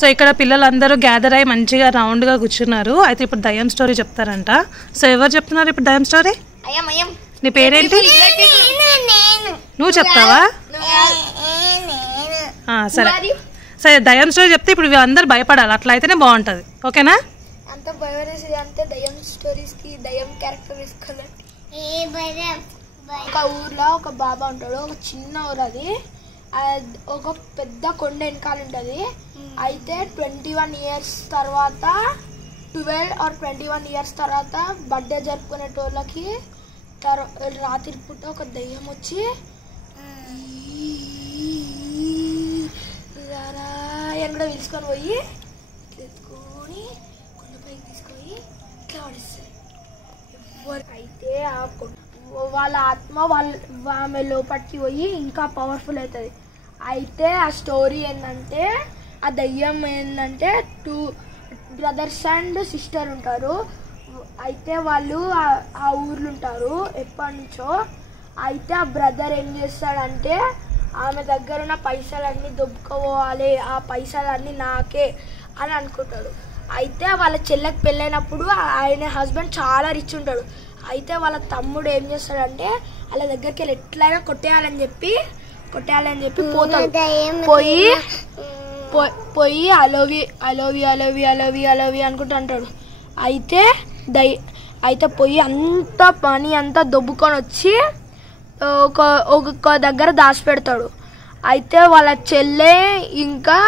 So ఇక్కడ పిల్లలందరూ gather అయ్యి మంచిగా రౌండ్గా కూర్చున్నారు. అయితే ఇప్పుడు దయ్యం స్టోరీ చెప్తారంట. సో ఎవరు చెప్తున్నారు ఇప్పుడు దయ్యం స్టోరీ? నీ పేరేంటి? నువ్వు చెప్తావా? సరే సరే, దయ్యం స్టోరీ చెప్తే ఇప్పుడు అందరు భయపడాలి, అట్లా అయితేనే బాగుంటుంది. ఓకేనా? అంత భయపడేసి అంటే దయ్యం స్టోరీస్ కి దయ్యం క్యారెక్టర్ తీసుకోవాలి. ఒక ఊర్లో ఒక బాబా ఉంటాడు. ఒక చిన్న ఊరు అది. ఒక పెద్ద కొండ వెనకాల ఉంటుంది. అయితే 21 years తర్వాత 12 or 21 years తర్వాత బర్త్డే జరుపుకునేటోళ్ళకి రాత్రి పూట ఒక దయ్యం వచ్చి అని కూడా పిలుచుకొని పోయి ఎత్తుకొని కొండపైకి తీసుకొని ఇట్లా పడిస్తుంది. అయితే వాళ్ళ ఆత్మ ఆమె లోపలికి పోయి ఇంకా పవర్ఫుల్ అవుతుంది. అయితే ఆ స్టోరీ ఏంటంటే, ఆ దయ్యం ఏంటంటే 2 brothers and sister ఉంటారు. అయితే వాళ్ళు ఆ ఊర్లో ఉంటారు ఎప్పటి నుంచో. అయితే ఆ బ్రదర్ ఏం చేస్తాడంటే, ఆమె దగ్గర ఉన్న పైసలన్నీ దొబ్బుకోవాలి, ఆ పైసలన్నీ నాకే అని అనుకుంటాడు. అయితే వాళ్ళ చెల్లెకి పెళ్ళైనప్పుడు ఆయన హస్బెండ్ చాలా రిచ్ ఉంటాడు. అయితే వాళ్ళ తమ్ముడు ఏం చేస్తాడంటే, వాళ్ళ దగ్గరికి వెళ్ళి ఎట్లయినా కొట్టేయాలని చెప్పి పోతాడు. పోయి అలోవి అనుకుంటా అంటాడు. అయితే పోయి అంత పని అంతా దొబ్బుకొని వచ్చి ఒక దగ్గర దాచిపెడతాడు. అయితే వాళ్ళ చెల్లె ఇంకా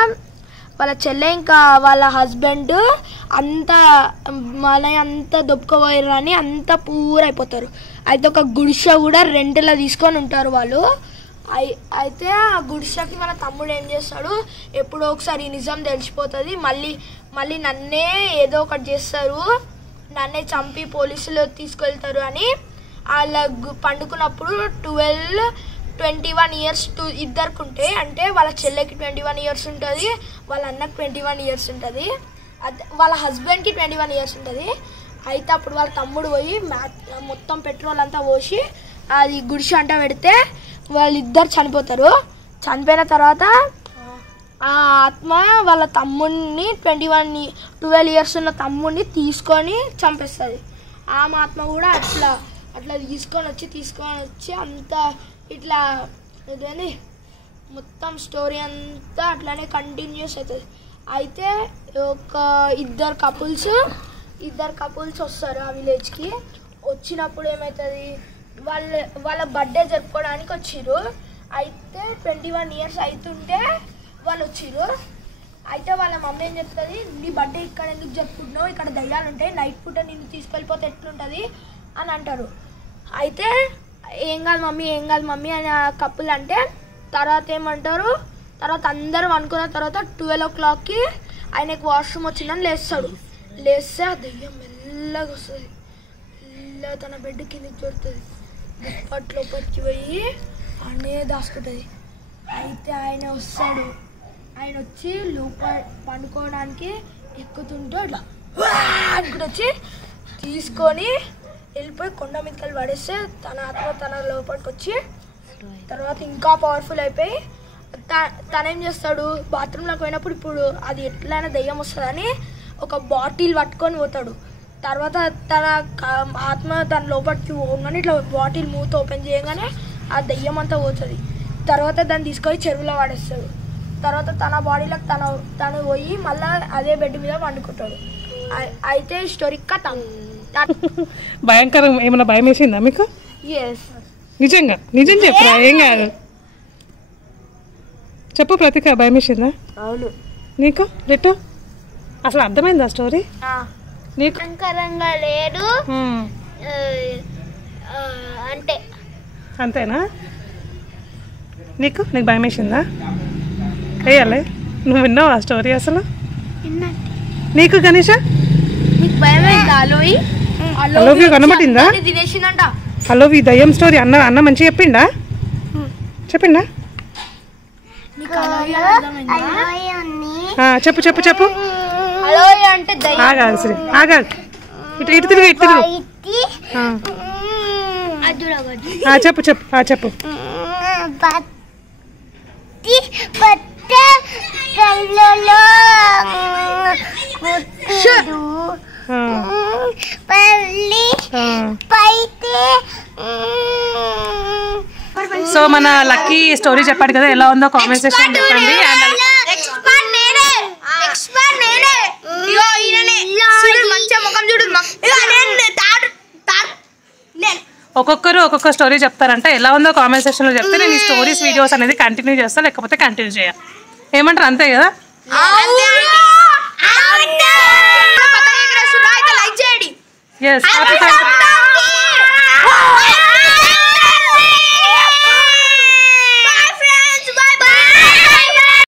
వాళ్ళ హస్బెండ్ అంతా దొబ్బుకోపోయారని అంతా పూరైపోతారు. అయితే ఒక గుడిసె కూడా రెంట్లో తీసుకొని ఉంటారు వాళ్ళు. అయితే ఆ గుడిసెకి మన తమ్ముడు ఏం చేస్తాడు, ఎప్పుడో ఒకసారి నిజం తెలిసిపోతుంది, మళ్ళీ నన్నే ఏదో ఒకటి చేస్తారు, నన్నే చంపి పోలీసులు తీసుకెళ్తారు అని వాళ్ళ పండుకున్నప్పుడు 21 years ఇద్దరికి ఉంటాయి. అంటే వాళ్ళ చెల్లెకి 21 years ఉంటుంది, వాళ్ళ అన్నకి 21 years ఉంటుంది, వాళ్ళ హస్బెండ్కి 21 years ఉంటుంది. అయితే అప్పుడు వాళ్ళ తమ్ముడు పోయి మొత్తం పెట్రోల్ అంతా పోసి అది గుడిసె అంట పెడితే వాళ్ళిద్దరు చనిపోతారు. చనిపోయిన తర్వాత ఆ ఆత్మ వాళ్ళ తమ్ముడిని 12 years ఉన్న తమ్ముడిని తీసుకొని చంపేస్తుంది. ఆమె ఆత్మ కూడా అట్లా తీసుకొని వచ్చి అంతా ఇట్లా ఇదని మొత్తం స్టోరీ అంతా అట్లానే కంటిన్యూస్ అవుతుంది. అయితే ఒక ఇద్దరు కపుల్స్ వస్తారు ఆ విలేజ్కి. వచ్చినప్పుడు ఏమవుతుంది, వాళ్ళ బర్త్డే జరుపుకోవడానికి వచ్చిర్రు. అయితే 21 years అవుతుంటే వాళ్ళు వచ్చిర్రు. అయితే వాళ్ళ మమ్మీ ఏం చెప్తుంది, నీ బర్త్డే ఇక్కడ ఎందుకు జరుపుకుంటున్నావు, ఇక్కడ దయ్యాలు ఉంటాయి, నైట్ పూట నిన్ను తీసుకెళ్ళిపోతే ఎట్లుంటుంది అని అంటారు. అయితే ఏం కాదు మమ్మీ అని ఆ కపుల్ అంటే, తర్వాత ఏమంటారు, తర్వాత అందరూ అనుకున్న తర్వాత 12 o'clockకి ఆయనకు వాష్రూమ్ వచ్చిందని లేస్తే ఆ దయ్యం మెల్లగా వస్తుంది. మెల్లగా తన బెడ్ కిందకి జరుగుతుంది. లోపలికి పోయి అనే దాచుకుంటుంది. అయితే ఆయన వస్తాడు. ఆయన వచ్చి లోపల పండుకోవడానికి ఎక్కుతుంటే అట్లా అనుకుంటూ వచ్చి తీసుకొని వెళ్ళిపోయి కొండ మీదకి పడేస్తే తన ఆత్మ తన లోపలికి వచ్చి తర్వాత ఇంకా పవర్ఫుల్ అయిపోయి తనేం చేస్తాడు, బాత్రూంలోకి పోయినప్పుడు ఇప్పుడు అది ఎట్లయినా దయ్యం వస్తుందని ఒక బాటిల్ పట్టుకొని పోతాడు. తర్వాత తన ఆత్మ తన లోపలికి పోగానే ఇట్లా బాటిల్ మూత ఓపెన్ చేయగానే ఆ దయ్యం అంతా పోతుంది. తర్వాత దాన్ని తీసుకొని చెరువులో పడేస్తాడు. తర్వాత తన బాడీలోకి తను పోయి మళ్ళీ అదే బెడ్ మీద వండుకుంటాడు. అయితే స్టోరీ కథ. భయంకరం. ఏమైనా భయం వేసిందా మీకు? నిజం చెప్పరా? ఏం కాదు, చెప్పు ప్రతిక. భయం వేసిందా? అవును. నీకు లిట్టు అసలు అర్థమైందా స్టోరీ? నీకు భయంకరంగా లేదు అంటే అంతేనా? నీకు భయం వేసిందా? వేయాలి. నువ్వు విన్నావు ఆ స్టోరీ అసలు? నీకు గణేష అలోవి కనబడిందా? అలోవి దయ్యం స్టోరీ అన్న మంచిగా చెప్పిండా? చెప్పు. ఆగాగు శ్రీ, ఆగాగు. ఇటు తిరుగు. చెప్పు. కళ్ళలో సో మన లక్కీ స్టోరీ చెప్పాడు కదా, ఎలా ఉందో కామెంట్ సెక్షన్ చెప్పండి. ఒక్కొక్కరు ఒక్కొక్క స్టోరీ చెప్తారంట, ఎలా ఉందో కామెంట్ సెక్షన్ లో చెప్తే నేను ఈ స్టోరీస్ వీడియోస్ అనేది కంటిన్యూ చేస్తాను, లేకపోతే కంటిన్యూ చేయ. ఏమంటారు, అంతే కదా? Yes, happy